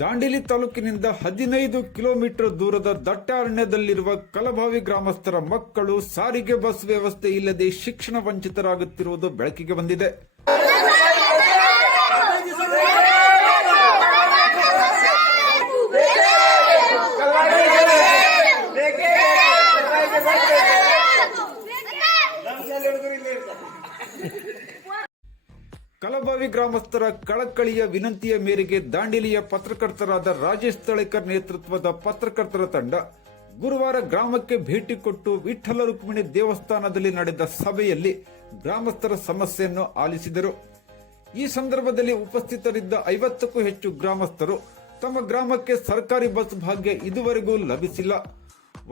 ದಾಂಡೇಲಿ ತಾಲೂಕಿನಿಂದ ಹದಿನೈದು ಕಿಲೋಮೀಟರ್ ದೂರದ ದಟ್ಟಾರಣ್ಯದಲ್ಲಿರುವ ಕಲಭಾವಿ ಗ್ರಾಮಸ್ಥರ ಮಕ್ಕಳು ಸಾರಿಗೆ ಬಸ್ ವ್ಯವಸ್ಥೆ ಇಲ್ಲದೆ ಶಿಕ್ಷಣ ವಂಚಿತರಾಗುತ್ತಿರುವುದು ಬೆಳಕಿಗೆ ಬಂದಿದೆ. ಕಲಬಾವಿ ಗ್ರಾಮಸ್ಥರ ಕಳಕಳಿಯ ವಿನಂತಿಯ ಮೇರೆಗೆ ದಾಂಡಿಲಿಯ ಪತ್ರಕರ್ತರಾದ ರಾಜೇಶ್ ತಳೇಕರ್ ನೇತೃತ್ವದ ಪತ್ರಕರ್ತರ ತಂಡ ಗುರುವಾರ ಗ್ರಾಮಕ್ಕೆ ಭೇಟಿ ಕೊಟ್ಟು ವಿಠಲ ರುಕ್ಮಿಣಿ ದೇವಸ್ಥಾನದಲ್ಲಿ ನಡೆದ ಸಭೆಯಲ್ಲಿ ಗ್ರಾಮಸ್ಥರ ಸಮಸ್ಯೆಯನ್ನು ಆಲಿಸಿದರು. ಈ ಸಂದರ್ಭದಲ್ಲಿ ಉಪಸ್ಥಿತರಿದ್ದ ಐವತ್ತಕ್ಕೂ ಹೆಚ್ಚು ಗ್ರಾಮಸ್ಥರು ತಮ್ಮ ಗ್ರಾಮಕ್ಕೆ ಸರ್ಕಾರಿ ಬಸ್ ಭಾಗ್ಯ ಇದುವರೆಗೂ ಲಭಿಸಿಲ್ಲ.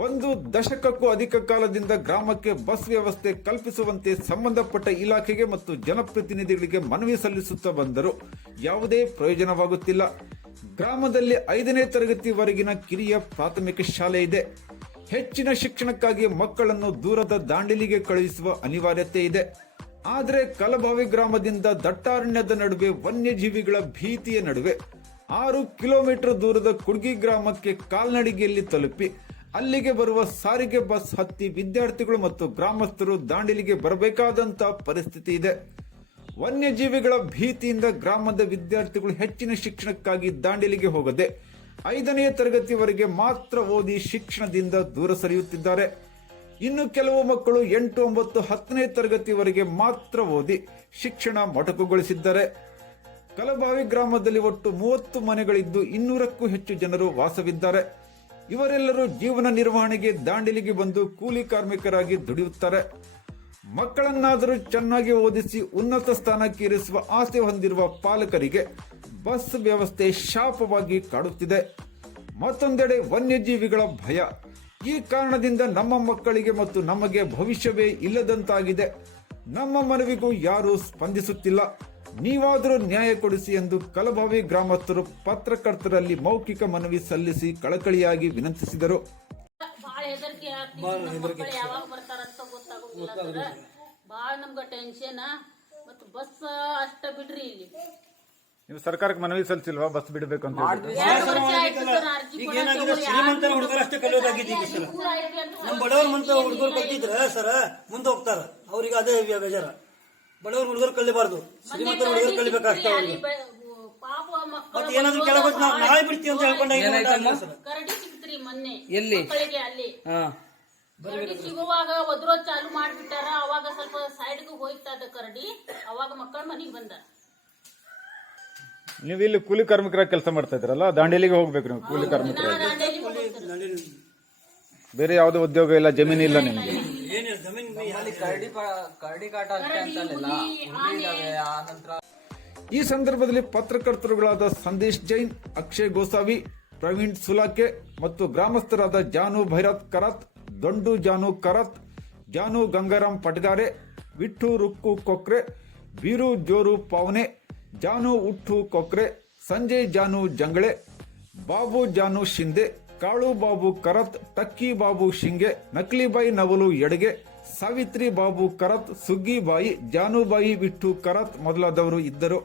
ಒಂದು ದಶಕಕ್ಕೂ ಅಧಿಕ ಕಾಲದಿಂದ ಗ್ರಾಮಕ್ಕೆ ಬಸ್ ವ್ಯವಸ್ಥೆ ಕಲ್ಪಿಸುವಂತೆ ಸಂಬಂಧಪಟ್ಟ ಇಲಾಖೆಗೆ ಮತ್ತು ಜನಪ್ರತಿನಿಧಿಗಳಿಗೆ ಮನವಿ ಸಲ್ಲಿಸುತ್ತಾ ಬಂದರೂ. ಯಾವುದೇ ಪ್ರಯೋಜನವಾಗುತ್ತಿಲ್ಲ. ಗ್ರಾಮದಲ್ಲಿ ಐದನೇ ತರಗತಿವರೆಗಿನ ಕಿರಿಯ ಪ್ರಾಥಮಿಕ ಶಾಲೆ ಇದೆ. ಹೆಚ್ಚಿನ ಶಿಕ್ಷಣಕ್ಕಾಗಿ ಮಕ್ಕಳನ್ನು ದೂರದ ದಾಂಡಿಲಿಗೆ ಕಳುಹಿಸುವ ಅನಿವಾರ್ಯತೆ ಇದೆ. ಆದರೆ ಕಲಭಾವಿ ಗ್ರಾಮದಿಂದ ದಟ್ಟಾರಣ್ಯದ ನಡುವೆ ವನ್ಯಜೀವಿಗಳ ಭೀತಿಯ ನಡುವೆ ಆರು ಕಿಲೋಮೀಟರ್ ದೂರದ ಕುಡ್ಗಿ ಗ್ರಾಮಕ್ಕೆ ಕಾಲ್ನಡಿಗೆಯಲ್ಲಿ ತಲುಪಿ ಅಲ್ಲಿಗೆ ಬರುವ ಸಾರಿಗೆ ಬಸ್ ಹತ್ತಿ ವಿದ್ಯಾರ್ಥಿಗಳು ಮತ್ತು ಗ್ರಾಮಸ್ಥರು ದಾಂಡೇಲಿಗೆ ಬರಬೇಕಾದಂತ ಪರಿಸ್ಥಿತಿ ಇದೆ. ವನ್ಯಜೀವಿಗಳ ಭೀತಿಯಿಂದ ಗ್ರಾಮದ ವಿದ್ಯಾರ್ಥಿಗಳು ಹೆಚ್ಚಿನ ಶಿಕ್ಷಣಕ್ಕಾಗಿ ದಾಂಡೇಲಿಗೆ ಹೋಗದೆ ಐದನೆಯ ತರಗತಿವರೆಗೆ ಮಾತ್ರ ಓದಿ ಶಿಕ್ಷಣದಿಂದ ದೂರ ಸರಿಯುತ್ತಿದ್ದಾರೆ. ಇನ್ನು ಕೆಲವು ಮಕ್ಕಳು ಎಂಟು, ಒಂಬತ್ತು, ಹತ್ತನೇ ತರಗತಿವರೆಗೆ ಮಾತ್ರ ಓದಿ ಶಿಕ್ಷಣ ಮೊಟಕುಗೊಳಿಸಿದ್ದಾರೆ. ಕಲಬಾವಿ ಗ್ರಾಮದಲ್ಲಿ ಒಟ್ಟು ಮೂವತ್ತು ಮನೆಗಳಿದ್ದು ಇನ್ನೂರಕ್ಕೂ ಹೆಚ್ಚು ಜನರು ವಾಸವಿದ್ದಾರೆ. ಇವರೆಲ್ಲರೂ ಜೀವನ ನಿರ್ವಹಣೆಗೆ ದಾಂಡಿಲಿಗೆ ಬಂದು ಕೂಲಿ ಕಾರ್ಮಿಕರಾಗಿ ದುಡಿಯುತ್ತಾರೆ. ಮಕ್ಕಳನ್ನಾದರೂ ಚೆನ್ನಾಗಿ ಓದಿಸಿ ಉನ್ನತ ಸ್ಥಾನಕ್ಕೆ ಇರಿಸುವ ಆಸೆ ಹೊಂದಿರುವ ಪಾಲಕರಿಗೆ ಬಸ್ ವ್ಯವಸ್ಥೆ ಶಾಪವಾಗಿ ಕಾಡುತ್ತಿದೆ. ಮತ್ತೊಂದೆಡೆ ವನ್ಯಜೀವಿಗಳ ಭಯ. ಈ ಕಾರಣದಿಂದ ನಮ್ಮ ಮಕ್ಕಳಿಗೆ ಮತ್ತು ನಮಗೆ ಭವಿಷ್ಯವೇ ಇಲ್ಲದಂತಾಗಿದೆ. ನಮ್ಮ ಮನವಿಗೂ ಯಾರೂ ಸ್ಪಂದಿಸುತ್ತಿಲ್ಲ. ನೀವಾದರೂ ನ್ಯಾಯ ಕೊಡಿಸಿ ಎಂದು ಕಲಬಾವಿ ಗ್ರಾಮಸ್ಥರು ಪತ್ರಕರ್ತರಲ್ಲಿ ಮೌಖಿಕ ಮನವಿ ಸಲ್ಲಿಸಿ ಕಳಕಳಿಯಾಗಿ ವಿನಂತಿಸಿದರು. ಸರ್ ಬಸ್ ಅಷ್ಟ ಬಿಡ್ರಿ ಇಲ್ಲಿ. ನೀವು ಸರ್ಕಾರಕ್ಕೆ ಮನವಿ ಸಲ್ಲಿಸಿಲ್ವಾ? ಬಸ್ ಬಿಡಬೇಕು ಅಂತ ಸರ್ ಶ್ರೀಮಂತರ ಹುಡುಗರು ಅಷ್ಟೇ ಕಲಿಯೋದಾಗಿದೆ ಈಗ ಸಲ ನಮ್ಮ ಬಡವ್ರ ಮಂತ ಹುಡುಗರು ಕಲ್ತಿದ್ರ ಸರ ಮುಂದೆ ಹೋಗ್ತಾರ. ಅವ್ರಿಗೆ ಅದೇ ಬೇಜಾರ. ಬಡವ್ರ ಹುಡುಗರು ಕಲಿಬಾರ್ದು. ಶ್ರೀಮಂತರ ಹುಡುಗರು ಮಕ್ಕಳು ಮತ್ತೆ ಏನಾದ್ರು ಕೆಳಗೆ ನಾವು ನಾಳೆ ಬಿಡ್ತೀವಿ ಅಂತ ಹೇಳ್ಕೊಂಡಾಗ ಸರ್? ಕರಡಿ ಸಿಕ್ತ್ರಿ ಮೊನ್ನೆ ಎಲ್ಲಿ? ಮಕ್ಕಳಿಗೆ ಅಲ್ಲಿ. ಹಾ. ಕರಡಿ ಸಿಗುವಾಗ ಒದ್ರೋ ಚಾಲು ಮಾಡ್ಬಿಟ್ಟಾರ ಅವಾಗ ಸ್ವಲ್ಪ ಸೈಡ್ಗೆ ಹೋಯ್ತಾ ಅದ ಕರಡಿ ಅವಾಗ ಮಕ್ಕಳ ಮನೆಗೆ ಬಂದ. ನೀವು ಇಲ್ಲಿ ಕೂಲಿ ಕಾರ್ಮಿಕರ ಕೆಲಸ ಮಾಡ್ತಾ ಇದ್ರಲ್ಲ ದಾಂಡೇಲಿಗೆ ಹೋಗ್ಬೇಕು ನೀವು ಕೂಲಿ ಕಾರ್ಮಿಕರ ಬೇರೆ ಯಾವುದೇ ಉದ್ಯೋಗ ಇಲ್ಲ ಜಮೀನು ಇಲ್ಲ ನಿಮ್ಗೆ? ಜಮೀನ್ ಅಲ್ಲಿ ಕರಡಿ ಪ- ಕರಡಿ ಕಾಟ ಅಷ್ಟೇ ಅಂತಲ್ಲ ಆ ನಂತರ ಈ ಸಂದರ್ಭದಲ್ಲಿ ಪತ್ರಕರ್ತರುಗಳಾದ ಸಂದೇಶ್ ಜೈನ್ ಅಕ್ಷಯ್ ಗೋಸಾವಿ ಪ್ರವೀಣ್ ಸುಲಾಕೆ ಮತ್ತು ಗ್ರಾಮಸ್ಥರಾದ ಜಾನು ಭೈರತ್ ಕರತ್ ದಂಡು ಜಾನು ಕರತ್ ಜಾನು ಗಂಗಾರಾಮ್ ಪಟ್ಗಾರೆ ವಿಠು ರುಕ್ಕು ಕೊಕ್ರೆ ಬೀರು ಜೋರು ಪಾವನೆ ಜಾನು ಉಟ್ಟು ಕೊಕ್ರೆ ಸಂಜಯ್ ಜಾನು ಜಂಗಳೆ ಬಾಬು ಜಾನು ಶಿಂದೆ ಕಾಳು ಬಾಬು ಕರತ್ ಟಕ್ಕಿ ಬಾಬು ಶಿಂಗೆ, ನಕಲಿಬಾಯಿ ನವಲು ಎಡಗೆ, ಸಾವಿತ್ರಿ ಬಾಬು ಕರತ್, ಸುಗ್ಗಿಬಾಯಿ, ಜಾನುಬಾಯಿ ಬಿಟ್ಟು ಕರತ್ ಮೊದಲಾದವರು ಇದ್ದರು.